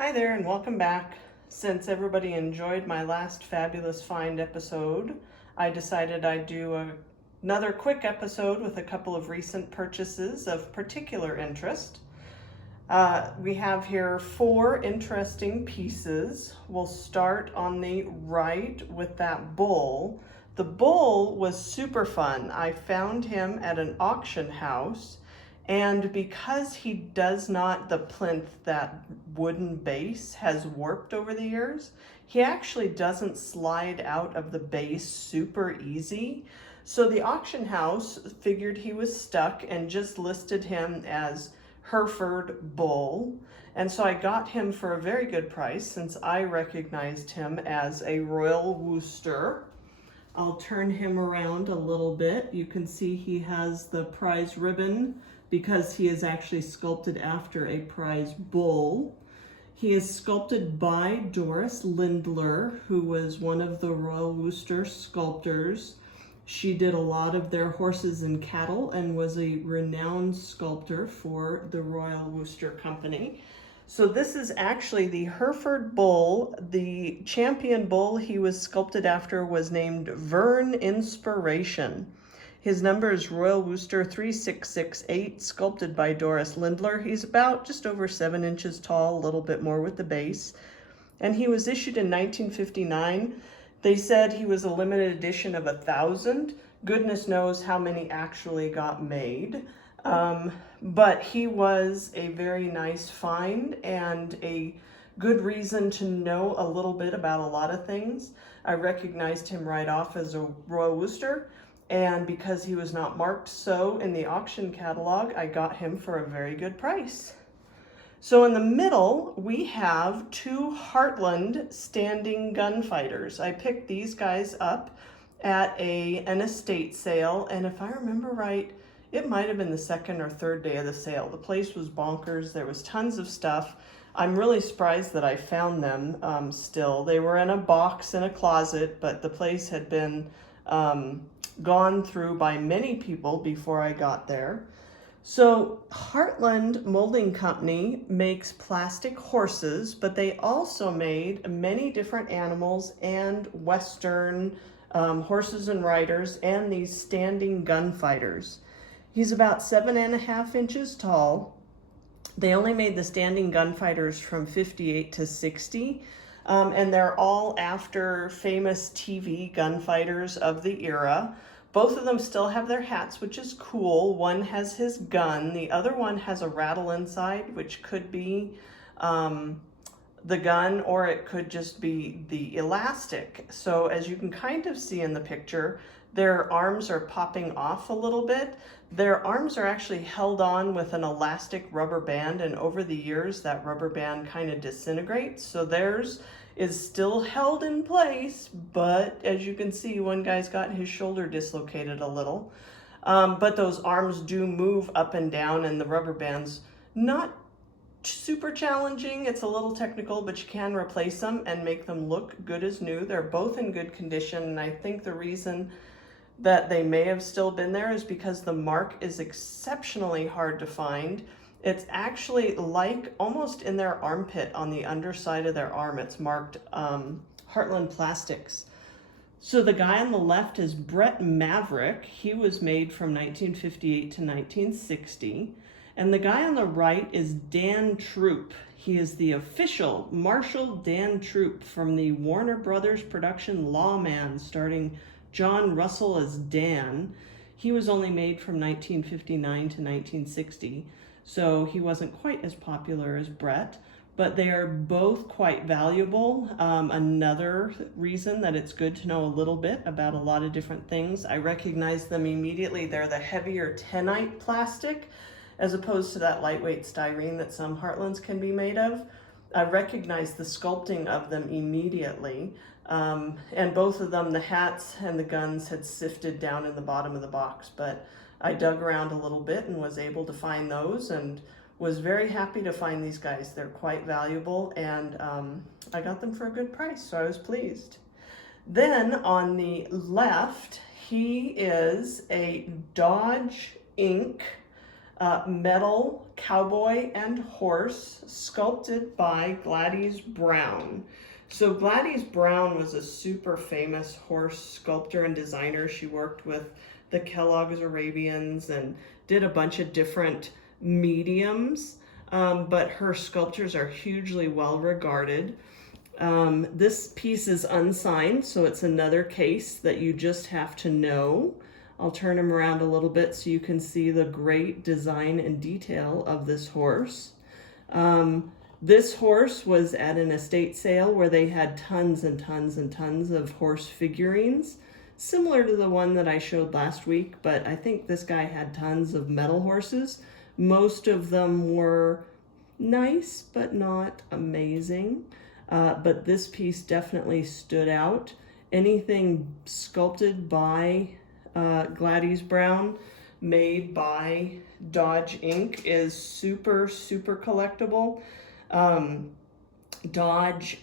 Hi there and welcome back. Since everybody enjoyed my last fabulous find episode, I decided I'd do another quick episode with a couple of recent purchases of particular interest. We have here 4 interesting pieces. We'll start on the right with that bull. The bull was super fun. I found him at an auction house, and because he does not, the plinth, that wooden base has warped over the years, he actually doesn't slide out of the base super easy. So the auction house figured he was stuck and just listed him as Herford Bull. And so I got him for a very good price since I recognized him as a Royal Worcester. I'll turn him around a little bit. You can see he has the prize ribbon because he is actually sculpted after a prize bull. He is sculpted by Doris Lindler, who was one of the Royal Worcester sculptors. She did a lot of their horses and cattle and was a renowned sculptor for the Royal Worcester Company. So this is actually the Herford Bull. The champion bull he was sculpted after was named Vern Inspiration. His number is Royal Worcester 3668, sculpted by Doris Lindler. He's about just over 7 inches tall, a little bit more with the base. And he was issued in 1959. They said he was a limited edition of 1,000. Goodness knows how many actually got made. But he was a very nice find and a good reason to know a little bit about a lot of things. I recognized him right off as a Royal Worcester, and because he was not marked so in the auction catalog, I got him for a very good price. So in the middle, we have 2 Heartland standing gunfighters. I picked these guys up at an estate sale, and if I remember right, it might have been the 2nd or 3rd day of the sale. The place was bonkers. There was tons of stuff. I'm really surprised that I found them still. They were in a box in a closet, but the place had been gone through by many people before I got there. So Heartland Molding Company makes plastic horses, but they also made many different animals and Western horses and riders and these standing gunfighters. He's about 7.5 inches tall. They only made the standing gunfighters from 58 to 60. And they're all after famous TV gunfighters of the era. Both of them still have their hats, which is cool. One has his gun. The other one has a rattle inside, which could be the gun, or it could just be the elastic. So as you can kind of see in the picture, their arms are popping off a little bit. Their arms are actually held on with an elastic rubber band, and over the years that rubber band kind of disintegrates. So theirs is still held in place, but as you can see, one guy's got his shoulder dislocated a little. But those arms do move up and down, and the rubber band's not super challenging. It's a little technical, but you can replace them and make them look good as new. They're both in good condition, and I think the reason that they may have still been there is because the mark is exceptionally hard to find. It's actually like almost in their armpit on the underside of their arm. It's marked Hartland Plastics. So the guy on the left is Brett Maverick. He was made from 1958 to 1960. And the guy on the right is Dan Troop. He is the official Marshal Dan Troop from the Warner Brothers production Lawman, starring John Russell as Dan. He was only made from 1959 to 1960, so he wasn't quite as popular as Brett, but they are both quite valuable. Another reason that it's good to know a little bit about a lot of different things. I recognize them immediately. They're the heavier tenite plastic, as opposed to that lightweight styrene that some Heartlands can be made of. I recognize the sculpting of them immediately. And both of them, the hats and the guns, had sifted down in the bottom of the box, but I dug around a little bit and was able to find those, and was very happy to find these guys. They're quite valuable, and I got them for a good price, so I was pleased. Then on the left, he is a Dodge Inc. Metal Cowboy and Horse, sculpted by Gladys Brown. So Gladys Brown was a super famous horse sculptor and designer. She worked with the Kellogg's Arabians and did a bunch of different mediums, but her sculptures are hugely well regarded. This piece is unsigned, so it's another case that you just have to know. I'll turn him around a little bit so you can see the great design and detail of this horse. This horse was at an estate sale where they had tons and tons and tons of horse figurines, similar to the one that I showed last week, but I think this guy had tons of metal horses. Most of them were nice, but not amazing. But this piece definitely stood out. Anything sculpted by Gladys Brown, made by Dodge Inc. is super, super collectible. Dodge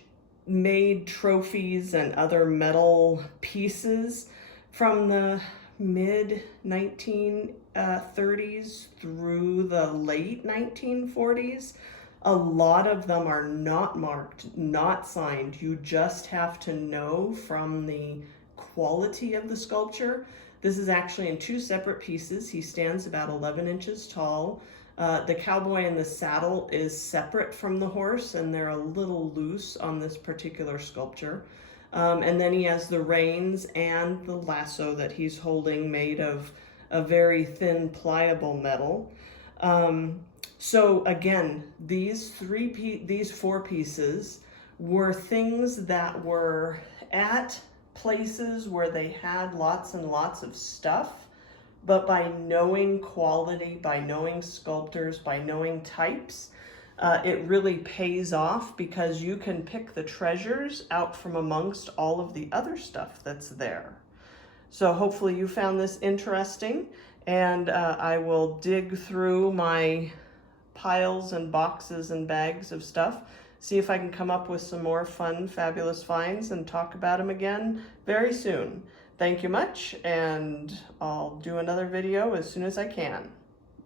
made trophies and other metal pieces from the mid 1930s through the late 1940s. A lot of them are not marked, not signed. You just have to know from the quality of the sculpture. This is actually in two separate pieces. He stands about 11 inches tall. The cowboy in the saddle is separate from the horse, and they're a little loose on this particular sculpture. And then he has the reins and the lasso that he's holding, made of a very thin, pliable metal. So again, these four pieces were things that were at places where they had lots and lots of stuff, but by knowing quality, by knowing sculptors, by knowing types, it really pays off, because you can pick the treasures out from amongst all of the other stuff that's there. So hopefully you found this interesting, and I will dig through my piles and boxes and bags of stuff, see if I can come up with some more fun, fabulous finds and talk about them again very soon. Thank you much, and I'll do another video as soon as I can.